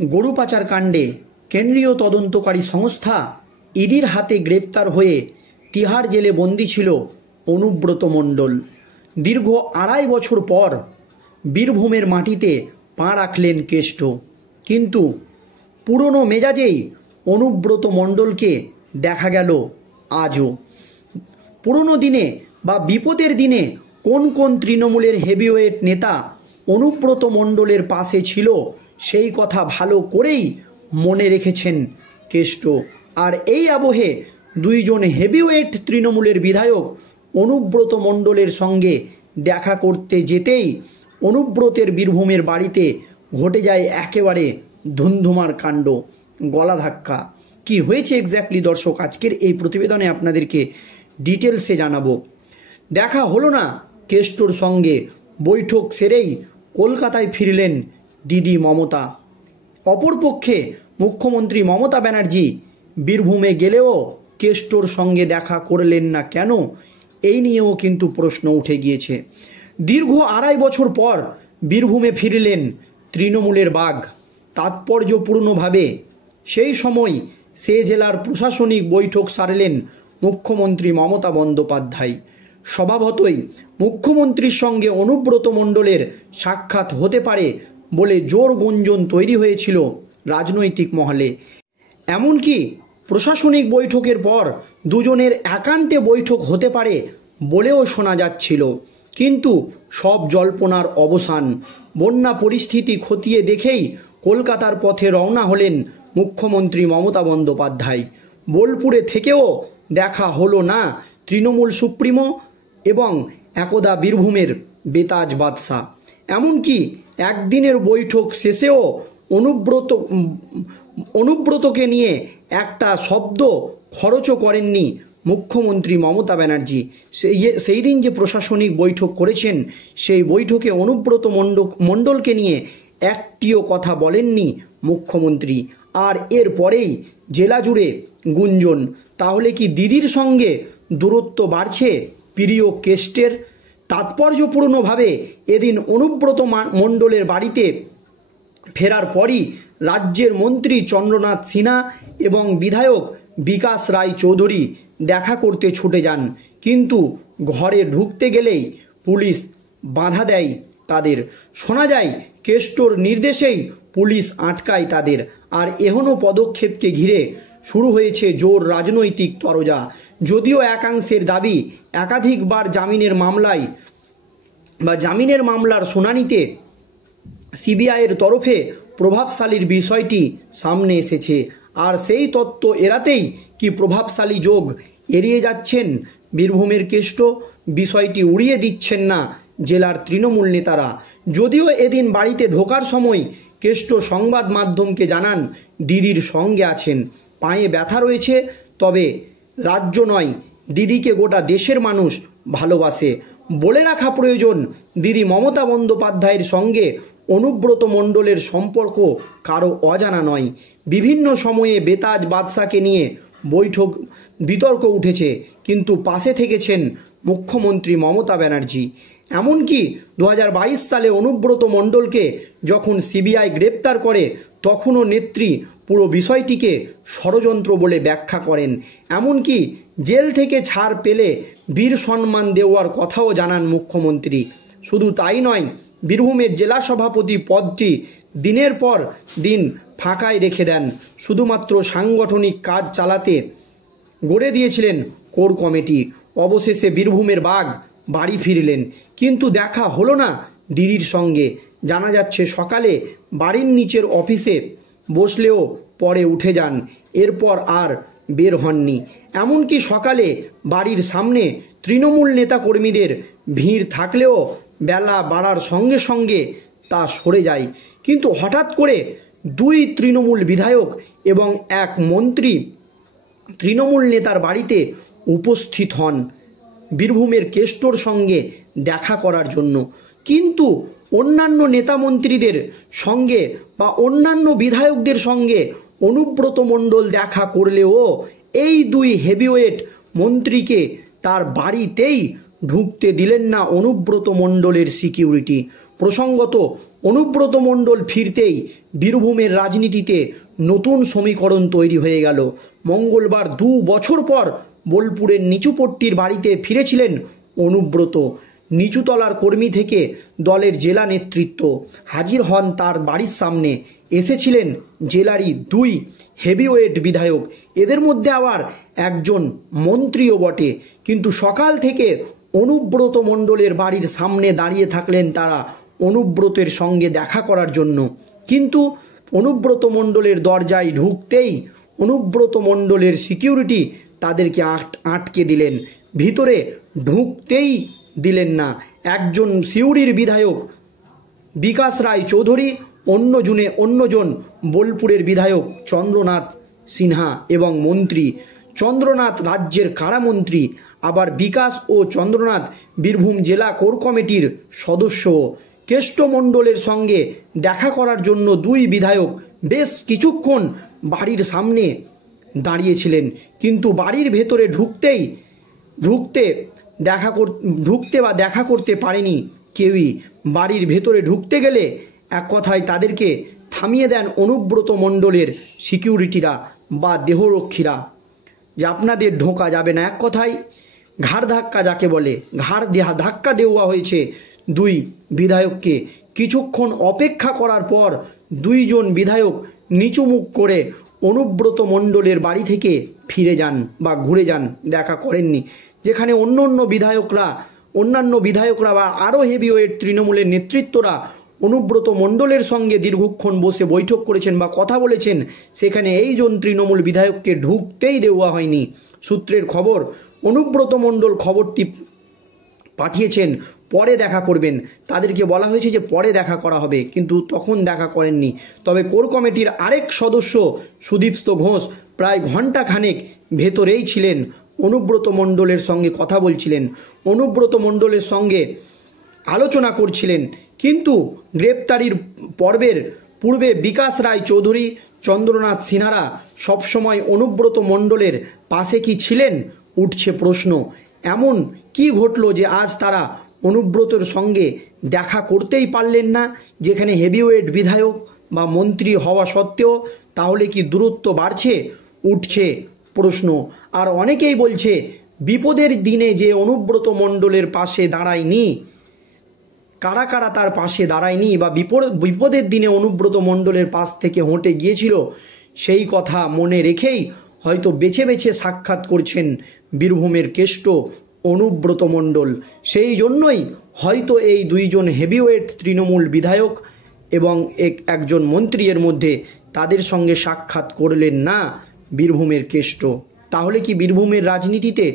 গরু পাচার কাণ্ডে কেন্দ্রীয় তদন্তকারী সংস্থা ইডির হাতে গ্রেপ্তার হয়ে তিহার জেলে বন্দী ছিল অনুব্রত মণ্ডল। দীর্ঘ ২.৫ বছর পর বীরভূমের মাটিতে পা রাখলেন কেষ্ট। কিন্তু পুরনো মেজাজেই অনুব্রত মণ্ডলকে দেখা গেল আজও। পুরনো দিনে বা বিপদের দিনে কোন কোন তৃণমূলের হেভিওয়েট নেতা অনুব্রত মণ্ডলের পাশে ছিল সেই কথা ভালো করেই মনে রেখেছেন কেষ্ট। আর এই আবহে দুইজন হেভিওয়েট তৃণমূলের বিধায়ক অনুব্রত মণ্ডলের সঙ্গে দেখা করতে যেতেই অনুব্রতের বীরভূমের বাড়িতে ঘটে যায় একেবারে ধুন্ধুমার কাণ্ড, গলা ধাক্কা। কি হয়েছে এক্স্যাক্টলি দর্শক, আজকের এই প্রতিবেদনে আপনাদেরকে ডিটেলসে জানাবো। দেখা হলো না কেষ্টর সঙ্গে, বৈঠক সেরেই কলকাতায় ফিরলেন দিদি মমতা। অপরপক্ষে মুখ্যমন্ত্রী মমতা ব্যানার্জি বীরভূমে গেলেও কেষ্টর সঙ্গে দেখা করলেন না কেন, এই নিয়েও কিন্তু প্রশ্ন উঠে গিয়েছে। দীর্ঘ ২.৫ বছর পর বীরভূমে ফিরলেন তৃণমূলের বাঘ তাৎপর্যপূর্ণভাবে। সেই সময় সে জেলার প্রশাসনিক বৈঠক সারলেন মুখ্যমন্ত্রী মমতা বন্দ্যোপাধ্যায়। স্বভাবতই মুখ্যমন্ত্রীর সঙ্গে অনুব্রত মণ্ডলের সাক্ষাৎ হতে পারে বলে জোর গুঞ্জন তৈরি হয়েছিল রাজনৈতিক মহলে। এমনকি প্রশাসনিক বৈঠকের পর দুজনের একান্তে বৈঠক হতে পারে বলেও শোনা যাচ্ছিল। কিন্তু সব জল্পনার অবসান। বন্যা পরিস্থিতি খতিয়ে দেখেই কলকাতার পথে রওনা হলেন মুখ্যমন্ত্রী মমতা বন্দ্যোপাধ্যায়। বোলপুরে থেকেও দেখা হলো না তৃণমূল সুপ্রিমো এবং একদা বীরভূমের বেতাজ বাদশা। এমনকি একদিনের বৈঠক শেষেও অনুব্রতকে নিয়ে একটা শব্দ খরচও করেননি মুখ্যমন্ত্রী মমতা ব্যানার্জি। সেই দিন যে প্রশাসনিক বৈঠক করেছেন সেই বৈঠকে অনুব্রত মণ্ডলকে নিয়ে একটিও কথা বলেননি মুখ্যমন্ত্রী। আর এর পরেই জেলা জুড়ে গুঞ্জন, তাহলে কি দিদির সঙ্গে দূরত্ব বাড়ছে প্রিয় কেষ্টের? তাৎপর্যপূর্ণভাবে এদিন অনুব্রত মণ্ডলের বাড়িতে ফেরার পরই রাজ্যের মন্ত্রী চন্দ্রনাথ সিনহা এবং বিধায়ক বিকাশ রায় চৌধুরী দেখা করতে ছুটে যান। কিন্তু ঘরে ঢুকতে গেলেই পুলিশ বাধা দেয় তাদের। শোনা যায় কেষ্টর নির্দেশেই পুলিশ আটকায় তাদের। আর এহেন পদক্ষেপকে ঘিরে শুরু হয়েছে জোর রাজনৈতিক তরজা। যদিও একাংশের দাবি একাধিকবার জামিনের মামলার শুনানিতে সিবিআইয়ের তরফে প্রভাবশালীর বিষয়টি সামনে এসেছে। আর সেই তত্ত্ব এড়াতেই কি প্রভাবশালী যোগ এড়িয়ে যাচ্ছেন বীরভূমের কেষ্ট? বিষয়টি উড়িয়ে দিচ্ছেন না জেলার তৃণমূল নেতারা। যদিও এদিন বাড়িতে ঢোকার সময় কেষ্ট সংবাদ মাধ্যমকে জানান দিদির সঙ্গে আছেন, পায়ে ব্যথা রয়েছে, তবে রাজ্য নয় দিদিকে গোটা দেশের মানুষ ভালোবাসে। বলে রাখা প্রয়োজন, দিদি মমতা বন্দ্যোপাধ্যায়ের সঙ্গে অনুব্রত মণ্ডলের সম্পর্ক কারো অজানা নয়। বিভিন্ন সময়ে বেতাজ বাদশাকে নিয়ে বিতর্ক উঠেছে, কিন্তু পাশে থেকেছেন মুখ্যমন্ত্রী মমতা ব্যানার্জি। এমনকি ২০২২ সালে অনুব্রত মণ্ডলকে যখন সিবিআই গ্রেপ্তার করে তখনও নেত্রী পুরো বিষয়টিকে ষড়যন্ত্র বলে ব্যাখ্যা করেন। এমনকি জেল থেকে ছাড় পেলে বীর সম্মান দেওয়ার কথাও জানান মুখ্যমন্ত্রী। শুধু তাই নয়, বীরভূমের জেলা সভাপতি পদটি দিনের পর দিন ফাঁকায় রেখে দেন। শুধুমাত্র সাংগঠনিক কাজ চালাতে গড়ে দিয়েছিলেন কোর কমিটি। অবশেষে বীরভূমের বাঘ বাড়ি ফিরলেন, কিন্তু দেখা হলো না দিদির সঙ্গে। জানা যাচ্ছে সকালে বাড়ির নিচের অফিসে বসলেও পরে উঠে যান, এরপর আর বের হননি। এমনকি সকালে বাড়ির সামনে তৃণমূল নেতাকর্মীদের ভিড় থাকলেও বেলা বাড়ার সঙ্গে সঙ্গে তা সরে যায়। কিন্তু হঠাৎ করে 2 তৃণমূল বিধায়ক এবং 1 মন্ত্রী তৃণমূল নেতার বাড়িতে উপস্থিত হন বীরভূমের কেষ্টর সঙ্গে দেখা করার জন্য। কিন্তু অন্যান্য নেতা মন্ত্রীদের সঙ্গে বা অন্যান্য বিধায়কদের সঙ্গে অনুব্রত মণ্ডল দেখা করলেও এই 2 হেভিওয়েট মন্ত্রীকে তার বাড়িতেই ঢুকতে দিলেন না অনুব্রত মণ্ডলের সিকিউরিটি। প্রসঙ্গত অনুব্রত মণ্ডল ফিরতেই বীরভূমের রাজনীতিতে নতুন সমীকরণ তৈরি হয়ে গেল। মঙ্গলবার 2 বছর পর বোলপুরের নিচুপট্টির বাড়িতে ফিরেছিলেন অনুব্রত। নিচুতলার কর্মী থেকে দলের জেলা নেতৃত্ব হাজির হন তার বাড়ির সামনে। এসেছিলেন জেলারই 2 হেভিওয়েট বিধায়ক, এদের মধ্যে আবার একজন মন্ত্রীও বটে। কিন্তু সকাল থেকে অনুব্রত মণ্ডলের বাড়ির সামনে দাঁড়িয়ে থাকলেন তারা অনুব্রতের সঙ্গে দেখা করার জন্য। কিন্তু অনুব্রত মণ্ডলের দরজায় ঢুকতেই অনুব্রত মণ্ডলের সিকিউরিটি তাদেরকে আটকে দিলেন, ভিতরে ঢুকতেই দিলেন না। একজন সিউড়ির বিধায়ক বিকাশ রায় চৌধুরী, অন্যজন বোলপুরের বিধায়ক চন্দ্রনাথ সিনহা এবং মন্ত্রী চন্দ্রনাথ রাজ্যের কারামন্ত্রী। আবার বিকাশ ও চন্দ্রনাথ বীরভূম জেলা কোর কমিটির সদস্য। কেষ্টমণ্ডলের সঙ্গে দেখা করার জন্য 2 বিধায়ক বেশ কিছুক্ষণ বাড়ির সামনে দাঁড়িয়েছিলেন। কিন্তু বাড়ির ভেতরে দেখা করতে পারেনি কেউই। বাড়ির ভেতরে ঢুকতে গেলে এক কথায় তাদেরকে থামিয়ে দেন অনুব্রত মণ্ডলের সিকিউরিটিরা বা দেহরক্ষীরা, যে আপনাদের ঢোকা যাবে না। এক কথায় ঘাড় ধাক্কা যাকে বলে, ধাক্কা দেওয়া হয়েছে 2 বিধায়ককে। কিছুক্ষণ অপেক্ষা করার পর 2 জন বিধায়ক নিচু মুখ করে অনুব্রত মণ্ডলের বাড়ি থেকে ফিরে যান বা ঘুরে যান, দেখা করেননি। যেখানে অন্যান্য বিধায়করা বা আরও হেভিওয়েট তৃণমূলের নেতৃত্বরা অনুব্রত মণ্ডলের সঙ্গে দীর্ঘক্ষণ বসে বৈঠক করেছেন বা কথা বলেছেন, সেখানে এই জন তৃণমূল বিধায়ককে ঢুকতেই দেওয়া হয়নি। সূত্রের খবর, অনুব্রত মণ্ডল খবরটি পাঠিয়েছেন পরে দেখা করবেন। তাদেরকে বলা হয়েছে যে পরে দেখা করা হবে, কিন্তু তখন দেখা করেননি। তবে কোর কমিটির আরেক সদস্য সুদীপ্ত ঘোষ প্রায় ঘণ্টাখানেক ভেতরেই ছিলেন, অনুব্রত মণ্ডলের সঙ্গে কথা বলছিলেন, অনুব্রত মণ্ডলের সঙ্গে আলোচনা করছিলেন। কিন্তু গ্রেপ্তারির পূর্বে বিকাশ রায় চৌধুরী, চন্দ্রনাথ সিনহারা সবসময় অনুব্রত মণ্ডলের পাশে কি ছিলেন, উঠছে প্রশ্ন। এমন কি ঘটল যে আজ তারা অনুব্রতর সঙ্গে দেখা করতেই পারলেন না, যেখানে হেভিওয়েট বিধায়ক বা মন্ত্রী হওয়া সত্ত্বেও? তাহলে কি দূরত্ব বাড়ছে, উঠছে প্রশ্ন। আর অনেকেই বলছে বিপদের দিনে যে অনুব্রত মণ্ডলের পাশে দাঁড়ায়নি, কারা কারা তার পাশে দাঁড়ায়নি বা বিপদের দিনে অনুব্রত মণ্ডলের পাশ থেকে হটে গিয়েছিল, সেই কথা মনে রেখেই হয়তো বেছে বেছে সাক্ষাৎ করছেন বীরভূমের কেষ্ট অনুব্রত মণ্ডল। সেই জন্যই হয়তো এই 2 জন হেভিওয়েট তৃণমূল বিধায়ক এবং একজন মন্ত্রী এর মধ্যে তাদের সঙ্গে সাক্ষাৎ করলেন না বীরভূমের কেষ্ট। তাহলে কি বীরভূমের রাজনীতিতে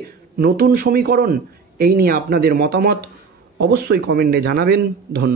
নতুন সমীকরণ? এই নিয়ে আপনাদের মতামত অবশ্যই কমেন্টে জানাবেন। ধন্যবাদ।